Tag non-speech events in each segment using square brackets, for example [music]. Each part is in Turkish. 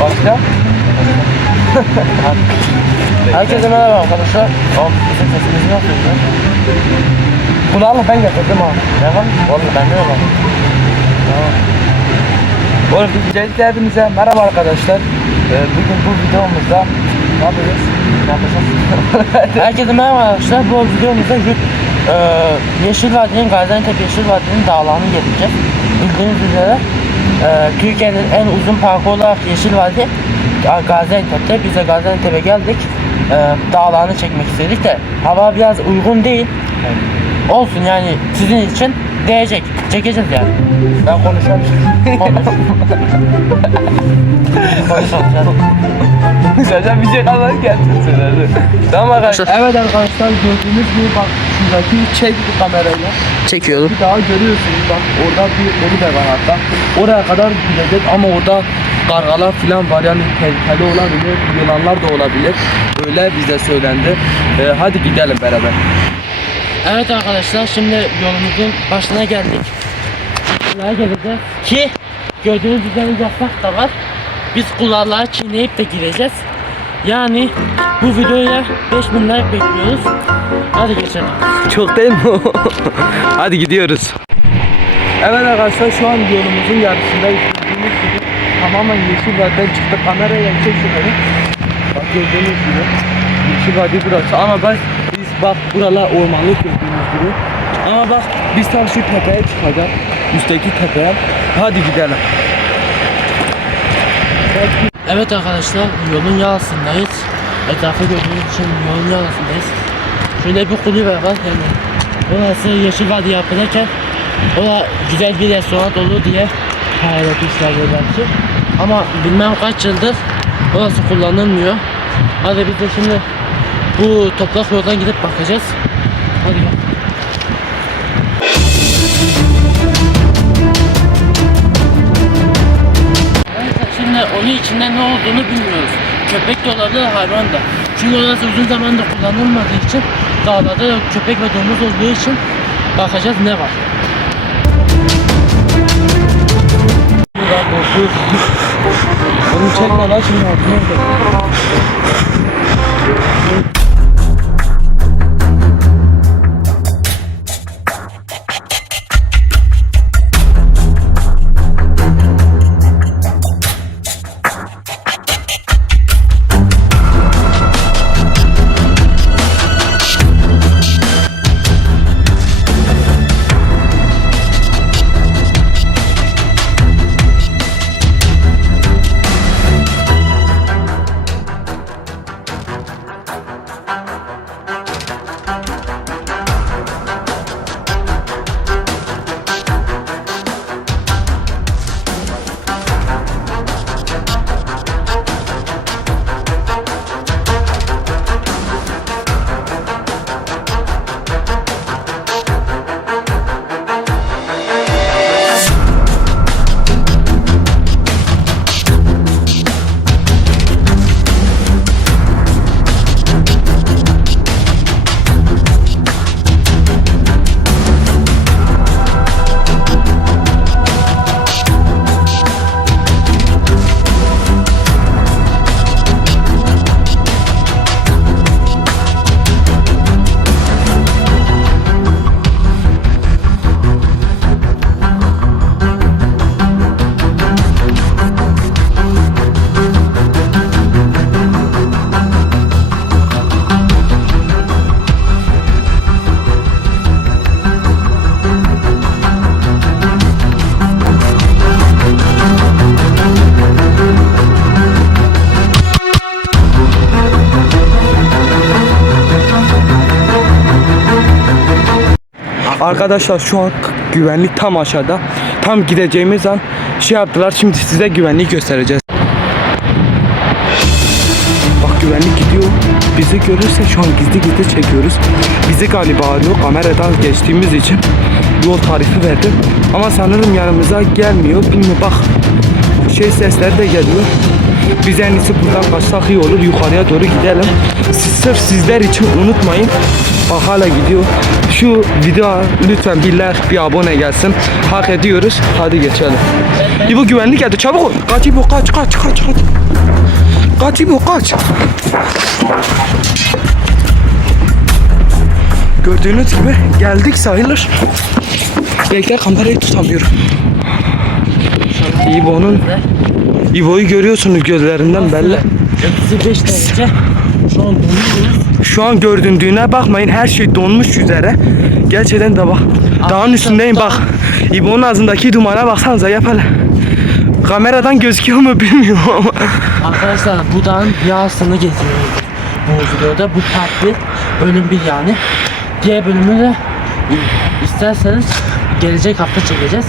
Başka? [laughs] Herkese merhaba arkadaşlar. Oğlum bizim sesimizi nasıl duyuyor? Kulağımı ben getirdim abi. Yalan. Oğlum ben ne yola? Oğlum öncelikle hepinize merhaba arkadaşlar. Ee, bugün bu videomuzda ne yapacağız? Ne yapacağız? [laughs] Herkese merhaba arkadaşlar. Bu videomuzda Jüt, e, Yeşil Vadi'nin, Gaziantep Yeşil Vadi'nin dağlarını gezeceğiz. Bildiğiniz üzere e, Türkiye'nin en uzun parkı olarak Yeşil Vadi Ga- Gaziantep'te. Biz de Gaziantep'e geldik. E, dağlarını çekmek istedik de hava biraz uygun değil. Olsun yani sizin için değecek. Çekeceğiz yani. Ben konuşuyorum. Konuş. Konuşalım. Zaten bir şey söylerdi. Tamam arkadaşlar. Evet arkadaşlar gördüğünüz gibi bak şuradaki çek bu kamerayla. Çekiyorum. Bir daha görüyorsunuz bak orada bir deli de var hatta. Oraya kadar gideceğiz ama orada kargalar falan var yani tehlikeli olabilir, yılanlar da olabilir. Öyle bize söylendi. Ee, hadi gidelim beraber. Evet arkadaşlar şimdi yolumuzun başına geldik. Buraya geleceğiz ki gördüğünüz üzere yasak da var. Biz kullarları çiğneyip de gireceğiz. Yani bu videoya 5000 like bekliyoruz. Hadi geçelim. Çok değil mi? [laughs] Hadi gidiyoruz. Evet arkadaşlar şu an yolumuzun yarısındayız. Gördüğünüz gibi tamamen yeşil vadiden çıktı. Kameraya çek şunları. Bak gördüğünüz gibi. Yeşil vadi burası ama bak biz bak buralar ormanlık gördüğünüz gibi. Ama bak biz tam şu tepeye çıkacağız. Üstteki tepeye. Hadi gidelim. Evet arkadaşlar yolun yarısındayız. Etrafı gördüğünüz için yolun yarısındayız. Şöyle bir kulübe var yani. Burası Yeşil Vadi yapılırken o güzel bir restoran olur diye hayal etmişler belki. Ama bilmem kaç yıldır orası kullanılmıyor. Hadi biz de şimdi bu toprak yoldan gidip bakacağız. Hadi gel. Şimdi onun içinde ne olduğunu bilmiyoruz. Köpek de olabilir, hayvan da. Çünkü orası uzun zamandır kullanılmadığı için dağlarda da köpek ve domuz olduğu için bakacağız ne var. Onu çekme lan şimdi Arkadaşlar şu an güvenlik tam aşağıda. Tam gideceğimiz an şey yaptılar. Şimdi size güvenlik göstereceğiz. Bak güvenlik gidiyor. Bizi görürse şu an gizli gizli çekiyoruz. Bizi galiba arıyor. Kameradan geçtiğimiz için yol tarifi verdim. Ama sanırım yanımıza gelmiyor. Bilmiyorum bak. Şey sesleri de geliyor. Biz en iyisi buradan kaçsak iyi olur. Yukarıya doğru gidelim. Siz, sırf sizler için unutmayın. Bak hala gidiyor. Şu video lütfen bir like, bir abone gelsin. Hak ediyoruz. Hadi geçelim. İbo güvenlik geldi. Çabuk ol. Kaç İbo kaç kaç kaç kaç. Kaç İbo kaç. Gördüğünüz gibi geldik sayılır. Bekle kamerayı tutamıyorum. İbo'nun İbo'yu görüyorsunuz gözlerinden belli. Eksi 5 derece. Şu an donuyoruz. Şu an göründüğüne bakmayın her şey donmuş üzere. Gerçekten de bak. Dağın üstündeyim bak. İbo'nun ağzındaki dumana baksanıza yap hele. Kameradan gözüküyor mu bilmiyorum ama. Arkadaşlar bu dağın yağsını geziyoruz bu videoda. Bu 1 bölüm 1 yani. Diğer bölümü de isterseniz gelecek hafta çekeceğiz.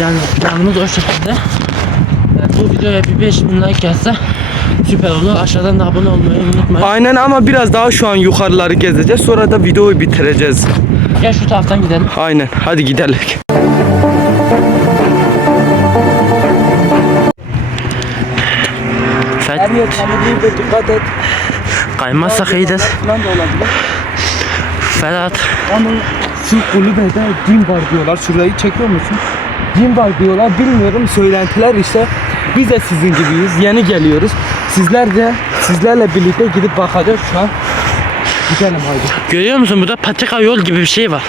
Yani planımız o şekilde. Yani bu videoya bir 5000 like gelse süper olur. Aşağıdan da abone olmayı unutmayın. Aynen ama biraz daha şu an yukarıları gezeceğiz. Sonra da videoyu bitireceğiz. Gel şu taraftan gidelim. Aynen. Hadi gidelim. Fet, dikkat et. kaymazsak iyidir. Ferhat. Ama şu kulübede cin var diyorlar. Şurayı çekiyor musun? Var diyorlar. Bilmiyorum. Söylentiler işte. Biz de sizin gibiyiz. Yeni geliyoruz. Sizler de sizlerle birlikte gidip bakacağız şu an. Gidelim haydi. Görüyor musun burada patika yol gibi bir şey var.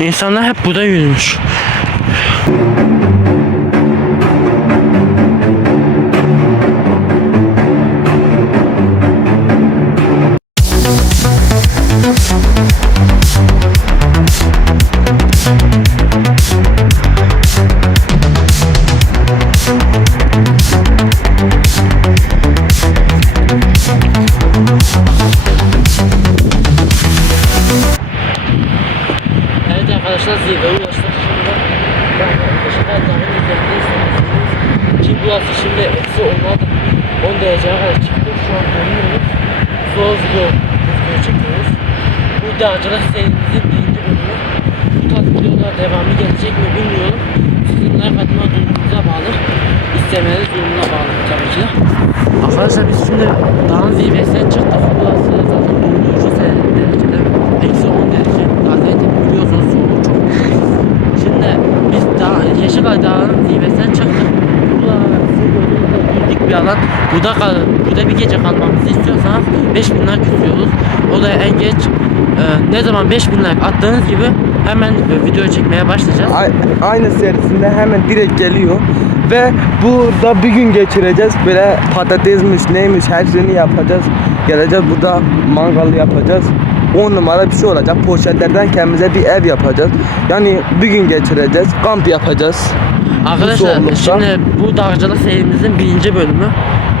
İnsanlar hep burada yürümüş. Dağcılık serimizin birinci bölümü. Bu tarz videolar devamı gelecek mi bilmiyorum. Sizin like atma durumunuza bağlı. İstemeniz durumuna bağlı tabii ki. Arkadaşlar biz şimdi dağın zirvesine çıktık. Burası zaten dondurucu derecede. Eksi 10 derece. Gaziantep biliyorsunuz soğuk çok. Şimdi biz dağ, Yeşilay Dağı'nın zirvesine çıktık. Burası dik bir alan. Burada, burada bir gece kalmamızı istiyorsanız 5000 like istiyoruz. O da en geç e, ne zaman 5000 like attığınız gibi hemen e, video çekmeye başlayacağız. A- aynı serisinde hemen direkt geliyor. Ve burada bir gün geçireceğiz. Böyle patatesmiş neymiş her şeyini yapacağız. Geleceğiz burada mangal yapacağız. 10 numara bir şey olacak. Poşetlerden kendimize bir ev yapacağız. Yani bir gün geçireceğiz. Kamp yapacağız. Arkadaşlar zorlukta. şimdi bu dağcılık serimizin birinci bölümü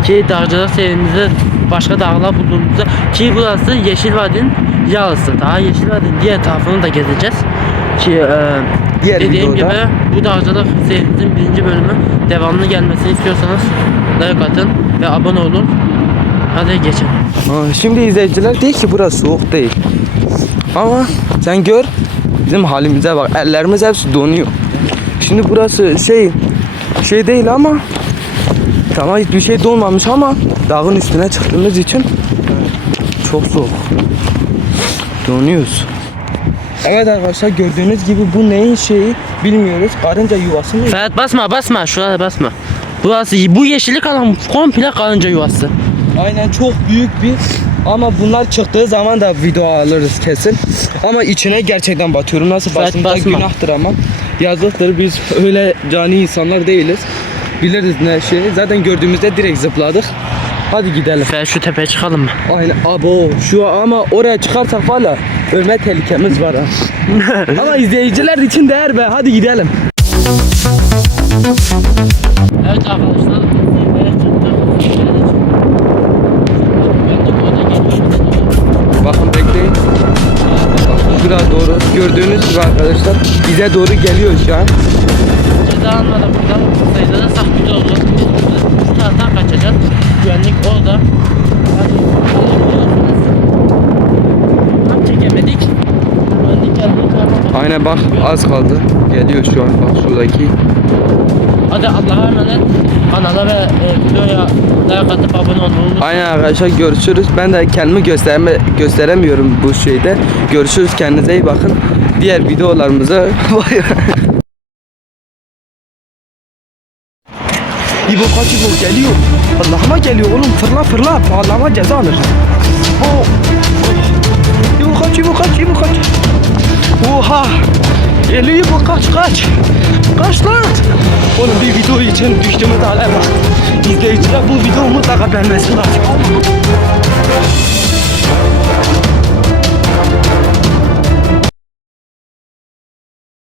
ki dağcılık serimizde başka dağlar bulduğumuzda ki burası Yeşil Vadi'nin yarısı. Daha Yeşil Vadi'nin diğer tarafını da gezeceğiz. Ki e, Diğer dediğim gibi bu dağcılık serimizin birinci bölümü devamlı gelmesini istiyorsanız like atın ve abone olun. Hadi geçelim. Ha, Şimdi izleyiciler değil ki burası soğuk değil. Ama sen gör bizim halimize bak. Ellerimiz hepsi donuyor. Şimdi burası şey şey değil ama tamam hiçbir şey donmamış ama dağın üstüne çıktığımız için çok soğuk. Donuyoruz. Evet arkadaşlar gördüğünüz gibi bu neyin şeyi bilmiyoruz. Karınca yuvası mı? Ferhat basma basma şuraya basma. Burası bu yeşillik alan komple karınca yuvası. Aynen çok büyük bir ama bunlar çıktığı zaman da video alırız kesin. Ama içine gerçekten batıyorum. Nasıl Evet, basın da basma. günahtır ama. Yazıktır biz öyle cani insanlar değiliz. Biliriz ne şey. Zaten gördüğümüzde direkt zıpladık. Hadi gidelim. Ferhat şu tepeye çıkalım mı? Aynen abo şu ama oraya çıkarsak valla ölme tehlikemiz var ha. ama izleyiciler için değer be. Hadi gidelim. Evet arkadaşlar. Bakın bekleyin. Şuraya doğru gördüğünüz gibi arkadaşlar bize doğru geliyor şu an. Ceza almadan buradan güzel olur. Biz burada şu taraftan kaçacağız. Güvenlik orada. Tam çekemedik. Güvenlik geldi. Aynen bak az kaldı. Geliyor şu an bak şuradaki. Hadi Allah'a emanet. Kanala ve e, videoya like atıp abone unutmayın. Aynen arkadaşlar görüşürüz. Ben de kendimi gösterme, gösteremiyorum bu şeyde. Görüşürüz kendinize iyi bakın. Diğer videolarımıza [laughs] İbo kaç İbo geliyor. Allah'ıma geliyor oğlum fırla fırla. Allah'ıma ceza alır. Oh. İbo kaç İbo kaç İbo kaç. Oha. Geliyor İbo kaç kaç. Kaç lan. Oğlum bir video için düştüğümü de bak. İzleyiciler bu videoyu mutlaka beğenmesi lazım.